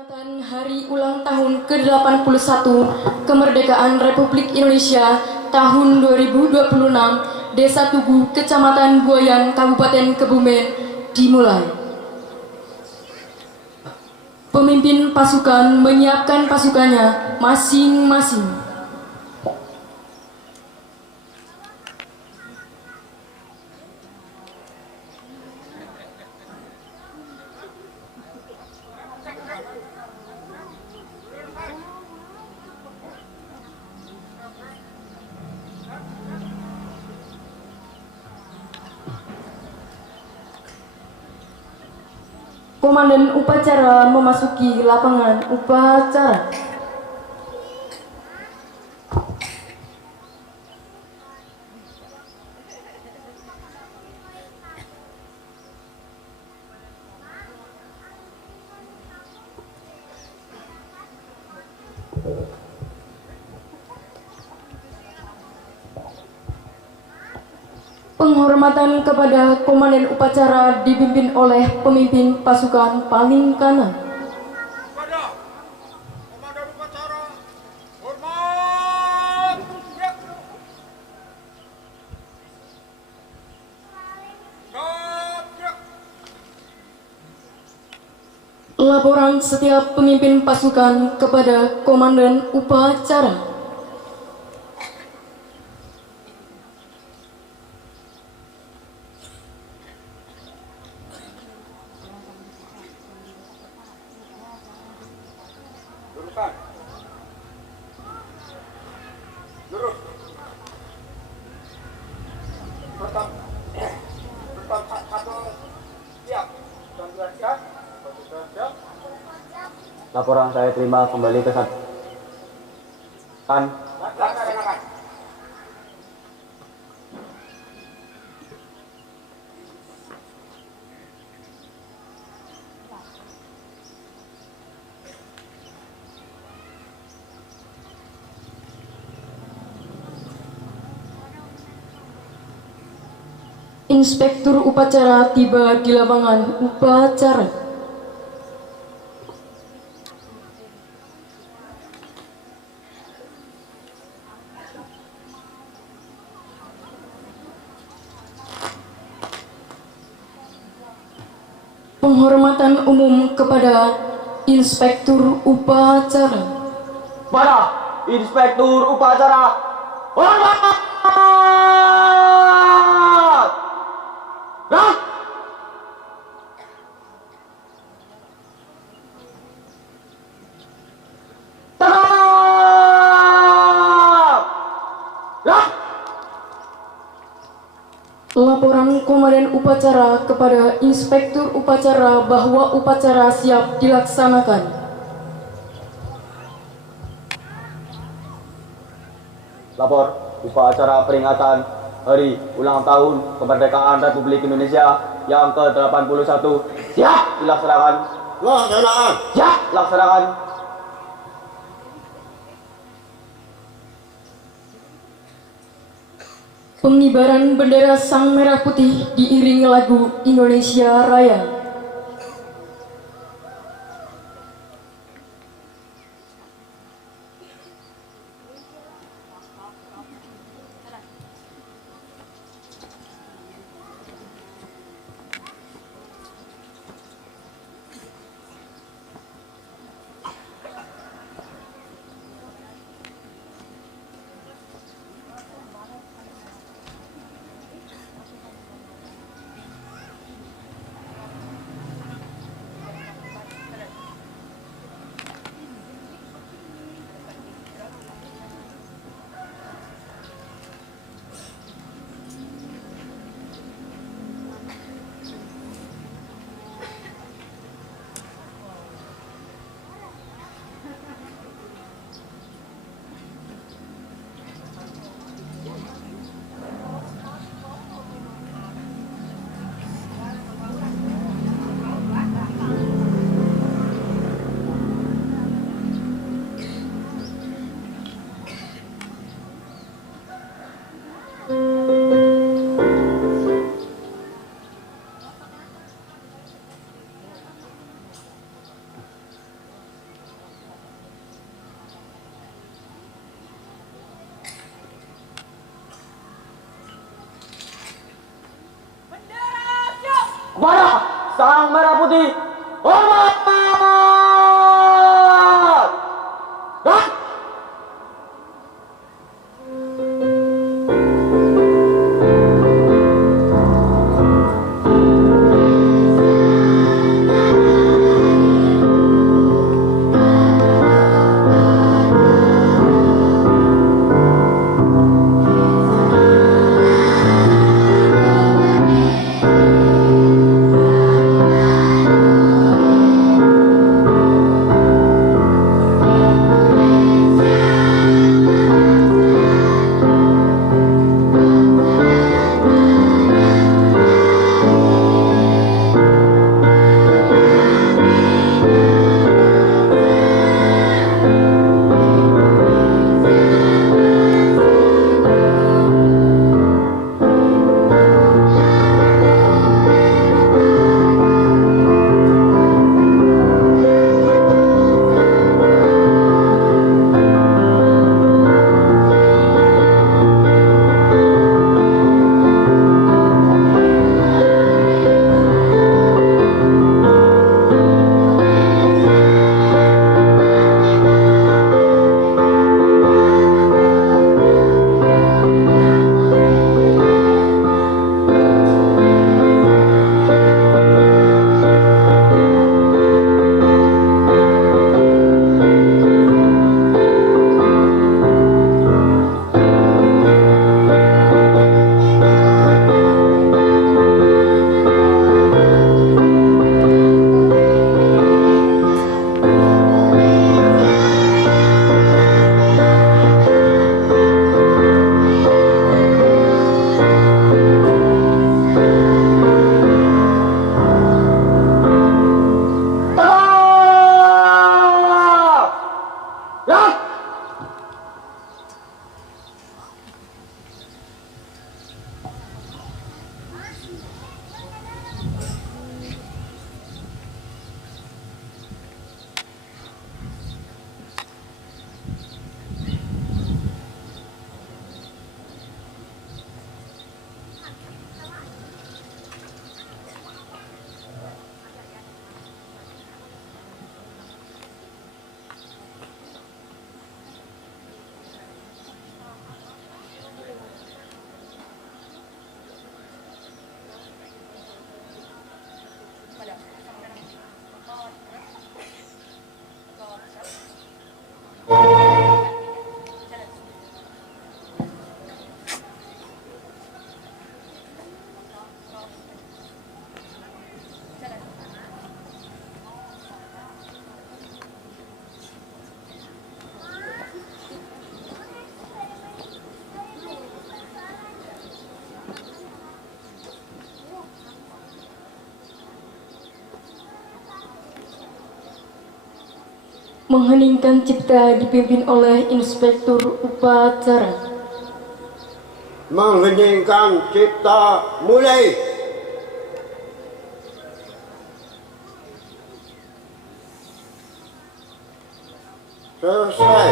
Peringatan Hari Ulang Tahun ke-81 Kemerdekaan Republik Indonesia tahun 2026 Desa Tugu, Kecamatan Buayan, Kabupaten Kebumen dimulai. Pemimpin pasukan menyiapkan pasukannya masing-masing. Komandan upacara memasuki lapangan upacara. Penghormatan kepada komandan upacara dipimpin oleh pemimpin pasukan paling kanan. Kepada komandan upacara, hormat. Laporan setiap pemimpin pasukan kepada komandan upacara. Luruskan. Lurus. Bertam satu siap. Dan siap. Siap. Laporan saya terima kembali ke satu. Laksanakan. Inspektur upacara tiba di lapangan upacara. Penghormatan umum kepada Inspektur upacara. Para inspektur upacara, hormat! Ras! Tanggap! Ras! Laporan komandan upacara kepada Inspektur upacara bahwa upacara siap dilaksanakan. Lapor upacara peringatan Hari Ulang Tahun Kemerdekaan Republik Indonesia yang ke-81 siap dilaksanakan. Laksanakan. Siap dilaksanakan. Pengibaran bendera Sang Merah Putih diiringi lagu Indonesia Raya. Sang Merah Putih, hormat! Dan mengheningkan cipta dipimpin oleh Inspektur Upacara. Mengheningkan cipta mulai. Selesai.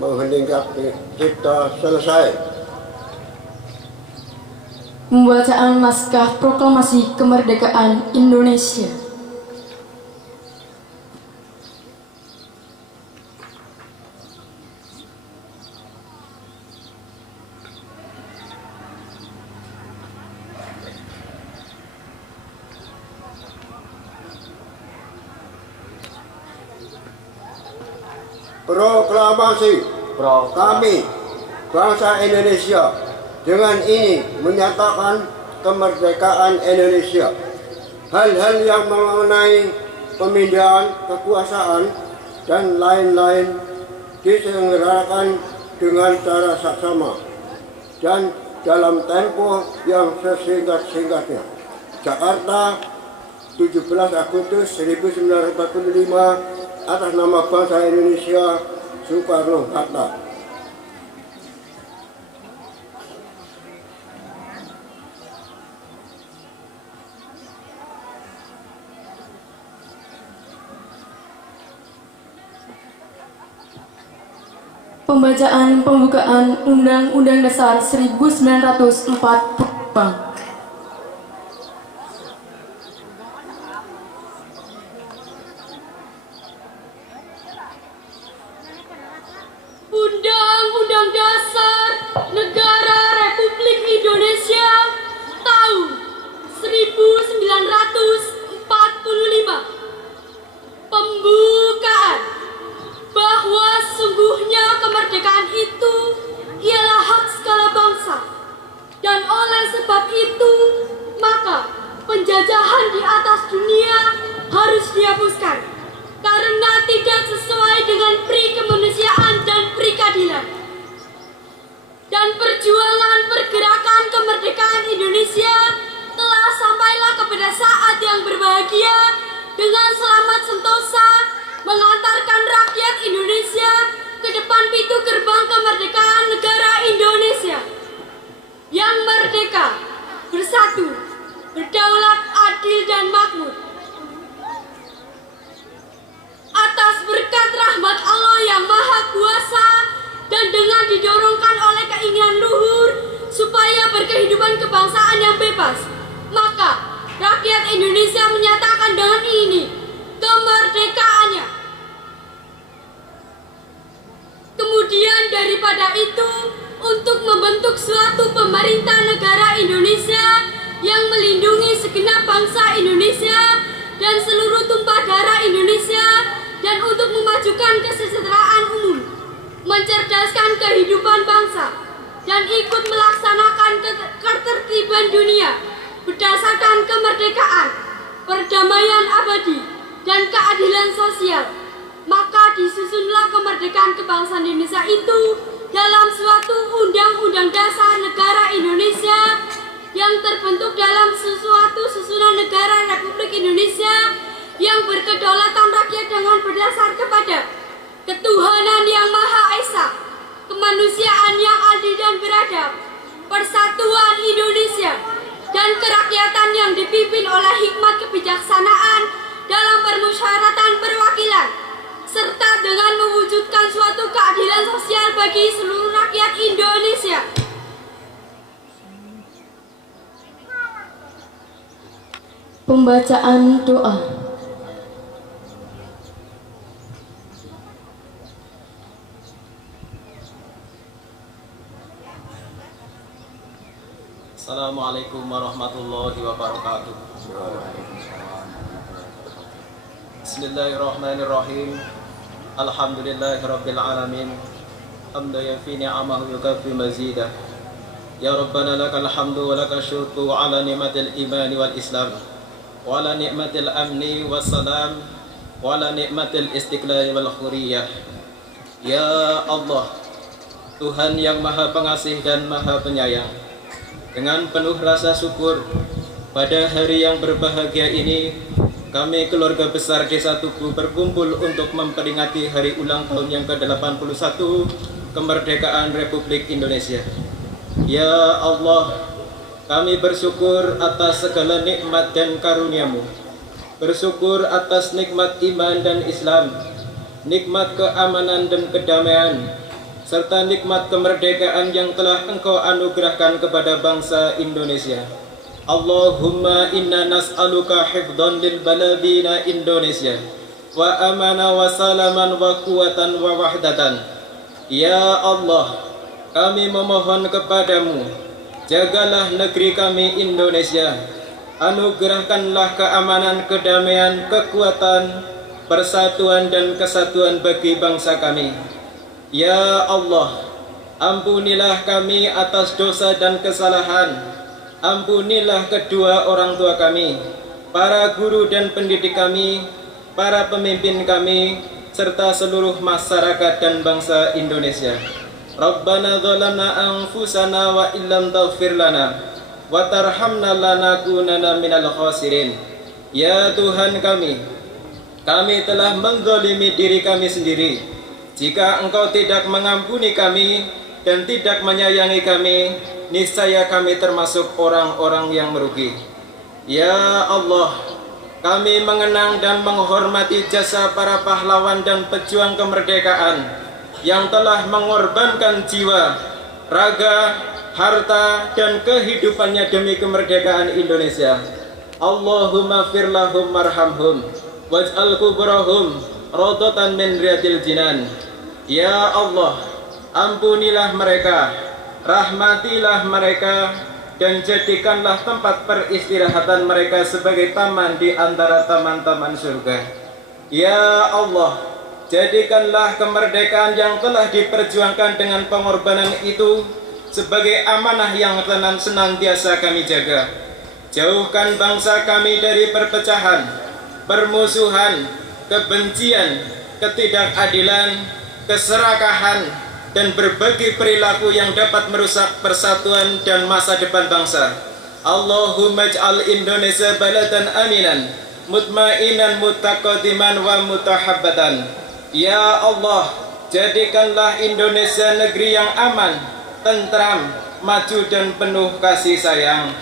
Mengheningkan cipta selesai. Pembacaan naskah proklamasi kemerdekaan Indonesia. Proklamasi kami, bangsa Indonesia, dengan ini menyatakan kemerdekaan Indonesia. Hal-hal yang mengenai pemindahan kekuasaan dan lain-lain diselenggarakan dengan cara saksama dan dalam tempo yang sesingkat-singkatnya. Jakarta, 17 Agustus 1945, atas nama bangsa Indonesia, Soekarno-Hatta. Pembacaan pembukaan Undang-Undang Dasar 1945. Undang-Undang Dasar Negara Republik Indonesia tahun 1945. Pembukaan. Bahwa sungguhnya kemerdekaan itu ialah hak segala bangsa, dan oleh sebab itu maka penjajahan di atas dunia harus dihapuskan karena tidak sesuai dengan pri kemanusiaan dan pri keadilan. Dan perjuangan pergerakan kemerdekaan Indonesia telah sampailah kepada saat yang berbahagia dengan selamat sentosa mengantarkan rakyat Indonesia ke depan pintu gerbang kemerdekaan negara Indonesia yang merdeka, bersatu, berdaulat, adil, dan makmur. Atas berkat rahmat Allah yang Maha Kuasa dan dengan didorongkan oleh keinginan luhur supaya berkehidupan kebangsaan yang bebas, maka rakyat Indonesia menyatakan dengan ini kemerdekaannya. Kemudian daripada itu, untuk membentuk suatu pemerintah negara Indonesia yang melindungi segenap bangsa Indonesia dan seluruh tumpah darah Indonesia, dan untuk memajukan kesejahteraan umum, mencerdaskan kehidupan bangsa, dan ikut melaksanakan ketertiban dunia berdasarkan kemerdekaan, perdamaian abadi, dan keadilan sosial, maka disusunlah kemerdekaan kebangsaan Indonesia itu dalam suatu Undang-Undang Dasar Negara Indonesia yang terbentuk dalam suatu susunan negara Republik Indonesia yang berkedaulatan rakyat dengan berdasar kepada ketuhanan yang Maha Esa, kemanusiaan yang adil dan beradab, persatuan Indonesia, dan kerakyatan yang dipimpin oleh hikmat kebijaksanaan dalam permusyawaratan perwakilan, serta dengan mewujudkan suatu keadilan sosial bagi seluruh rakyat Indonesia. Pembacaan doa. Assalamualaikum warahmatullahi wabarakatuh. Bismillahirrahmanirrahim. Alhamdulillahirabbil alamin. Hamdan yafi ni'amahu yukafi mazidah. Ya Rabbana lakal hamdu wa lakal syukru ala ni'matil imani wal islam, wa ala ni'matil amni wassalam, wa ala ni'matil istiqlal wal hurriyah. Ya Allah, Tuhan yang Maha Pengasih dan Maha Penyayang, dengan penuh rasa syukur pada hari yang berbahagia ini, kami keluarga besar Desa Tugu berkumpul untuk memperingati hari ulang tahun yang ke-81 kemerdekaan Republik Indonesia. Ya Allah, kami bersyukur atas segala nikmat dan karunia-Mu. Bersyukur atas nikmat iman dan Islam, nikmat keamanan dan kedamaian, serta nikmat kemerdekaan yang telah Engkau anugerahkan kepada bangsa Indonesia. Allahumma inna nas'aluka hifdhan lil baladina Indonesia wa amana wa salaman wa quwatan wa wahdatan. Ya Allah, kami memohon kepadamu, jagalah negeri kami Indonesia, anugerahkanlah keamanan, kedamaian, kekuatan, persatuan dan kesatuan bagi bangsa kami. Ya Allah, ampunilah kami atas dosa dan kesalahan. Ampunilah kedua orang tua kami, para guru dan pendidik kami, para pemimpin kami, serta seluruh masyarakat dan bangsa Indonesia. Rabbana zalamna anfusana wa illam taghfir lana wa tarhamna lanakunanna minal khasirin. Ya Tuhan kami telah menzalimi diri kami sendiri. Jika Engkau tidak mengampuni kami dan tidak menyayangi kami, niscaya kami termasuk orang-orang yang merugi. Ya Allah, kami mengenang dan menghormati jasa para pahlawan dan pejuang kemerdekaan yang telah mengorbankan jiwa, raga, harta, dan kehidupannya demi kemerdekaan Indonesia. Allahumma firlahum marhamhum waj'al kuburahum radatan min riyadil jinan. Ya Allah, ampunilah mereka, rahmatilah mereka, dan jadikanlah tempat peristirahatan mereka sebagai taman di antara taman-taman surga. Ya Allah, jadikanlah kemerdekaan yang telah diperjuangkan dengan pengorbanan itu sebagai amanah yang senantiasa kami jaga. Jauhkan bangsa kami dari perpecahan, permusuhan, kebencian, ketidakadilan, keserakahan, dan berbagai perilaku yang dapat merusak persatuan dan masa depan bangsa. Allahumma ij'al Indonesia baladan aminan, mutmainan, mutaqaddiman, wa mutahabbatan. Ya Allah, jadikanlah Indonesia negeri yang aman, tentram, maju, dan penuh kasih sayang.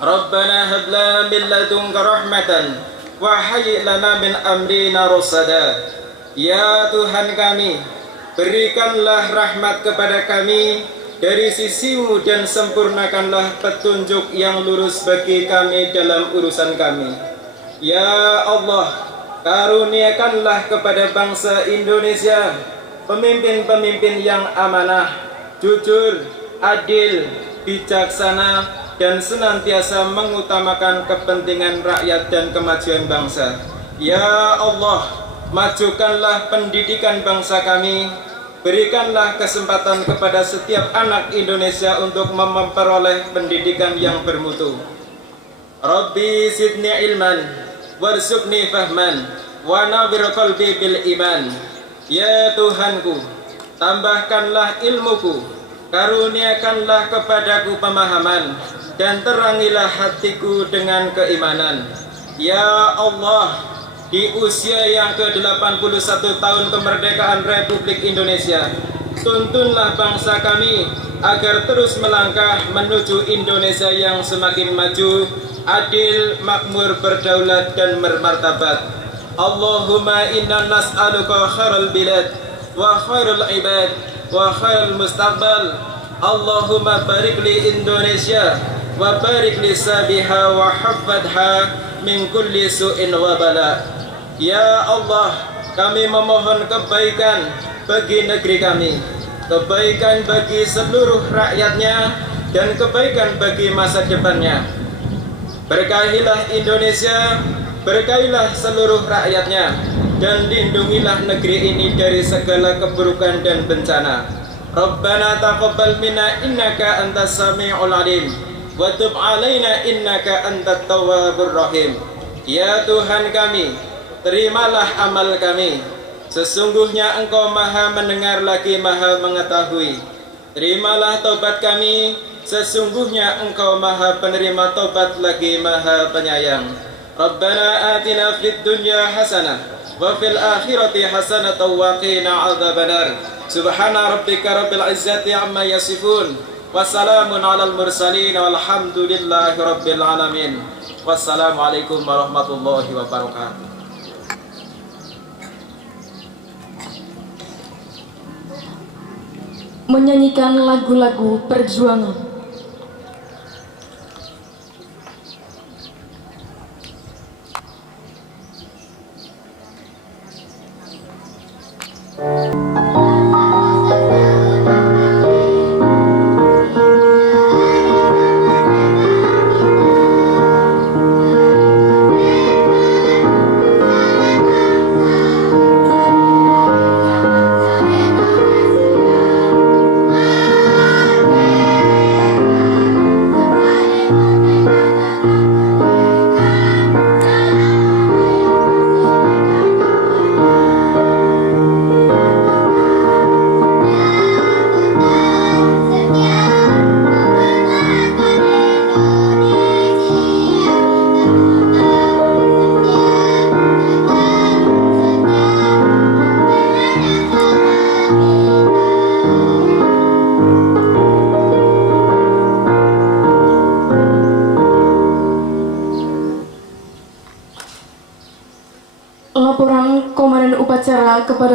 Rabbana hab lana min ladunka rahmatan wa hayyi lana min amrina rasada. Ya Tuhan kami, berikanlah rahmat kepada kami dari sisi-Mu dan sempurnakanlah petunjuk yang lurus bagi kami dalam urusan kami. Ya Allah, karuniakanlah kepada bangsa Indonesia pemimpin-pemimpin yang amanah, jujur, adil, bijaksana, dan senantiasa mengutamakan kepentingan rakyat dan kemajuan bangsa. Ya Allah, majukanlah pendidikan bangsa kami, berikanlah kesempatan kepada setiap anak Indonesia untuk memperoleh pendidikan yang bermutu. Rabbi zidni ilman warzuqni fahman wa nawwir qalbi bil iman. Ya Tuhanku, tambahkanlah ilmuku, karuniakanlah kepadaku pemahaman, dan terangilah hatiku dengan keimanan. Ya Allah, di usia yang ke-81 tahun kemerdekaan Republik Indonesia, tuntunlah bangsa kami agar terus melangkah menuju Indonesia yang semakin maju, adil, makmur, berdaulat, dan bermartabat. Allahumma inna nas'aluka khairal bilad wa khairul ibad wa khairul mustaqbal. Allahumma barik li Indonesia wa barik li sabiha wa hafadha min kulli su'in wa bala. Ya Allah, kami memohon kebaikan bagi negeri kami, kebaikan bagi seluruh rakyatnya, dan kebaikan bagi masa depannya. Berkahilah Indonesia, berkahilah seluruh rakyatnya, dan lindungilah negeri ini dari segala keburukan dan bencana. Rabbana taqabbal minna innaka antas sami'ul alim wa tub alaina innaka antat tawwabur rahim. Ya Tuhan kami, terimalah amal kami. Sesungguhnya Engkau Maha mendengar lagi Maha mengetahui. Terimalah taubat kami. Sesungguhnya Engkau Maha penerima taubat lagi Maha penyayang. Rabbana atina fid dunya hasanah wa fil akhirati hasanah wa qina adzabannar. Subhana rabbika rabbil izzati amma yasifun. Wassalamun alal mursalin walhamdulillahi rabbil alamin. Wassalamualaikum warahmatullahi wabarakatuh. Menyanyikan lagu-lagu perjuangan.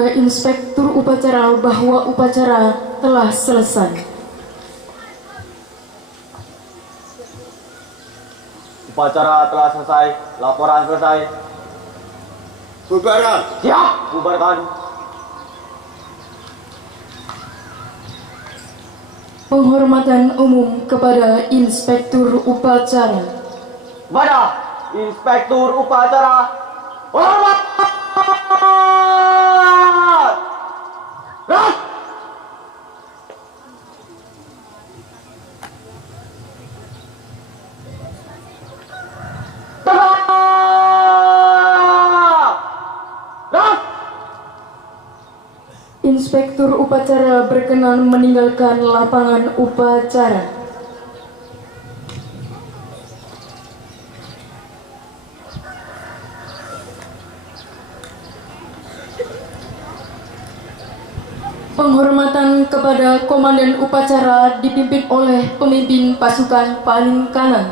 kepada inspektur upacara bahwa upacara telah selesai. Upacara telah selesai. Laporan selesai. Bubaran. Siap. Bubarkan. Penghormatan umum kepada inspektur upacara. Kepada inspektur upacara. Hormat. Ras. Inspektur upacara berkenan meninggalkan lapangan upacara. Penghormatan kepada komandan upacara dipimpin oleh pemimpin pasukan paling kanan.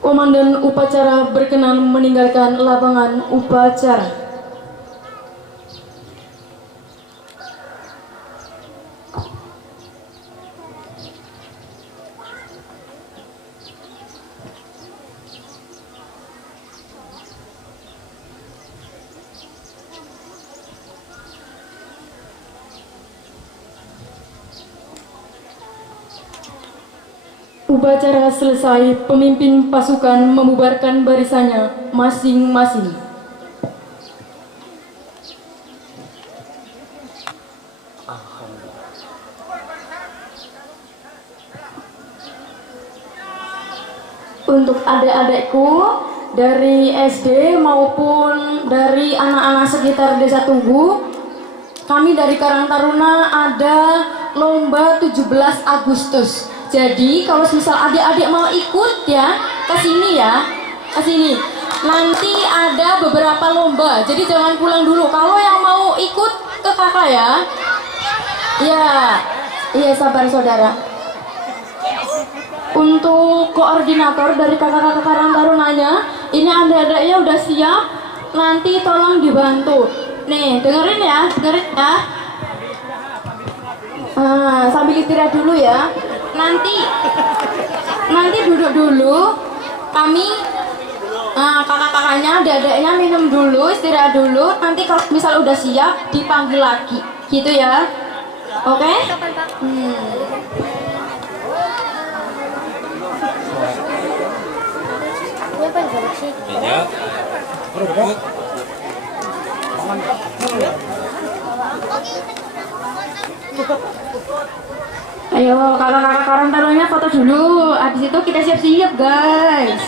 Komandan upacara berkenan meninggalkan lapangan upacara. Upacara selesai, pemimpin pasukan membubarkan barisannya masing-masing. Untuk adik-adikku dari SD maupun dari anak-anak sekitar Desa Tugu, kami dari Karang Taruna ada lomba 17 Agustus. Jadi kalau misal adik-adik mau ikut ya, ke sini ya, ke sini. Nanti ada beberapa lomba, jadi jangan pulang dulu. Kalau yang mau ikut ke kakak ya. Iya sabar saudara. Untuk koordinator dari kakak-kakak Karang Tarunanya, ini adik-adiknya udah siap. Nanti tolong dibantu. Nih, dengerin ya. Sambil istirahat dulu ya. Nanti duduk dulu. Kami kakak-kakaknya, adik-adiknya minum dulu, istirahat dulu. Nanti kalau misal udah siap dipanggil lagi. Gitu ya. Oke? Ayo kakak-kakak Karang Tarunanya foto dulu. Habis itu kita siap-siap guys.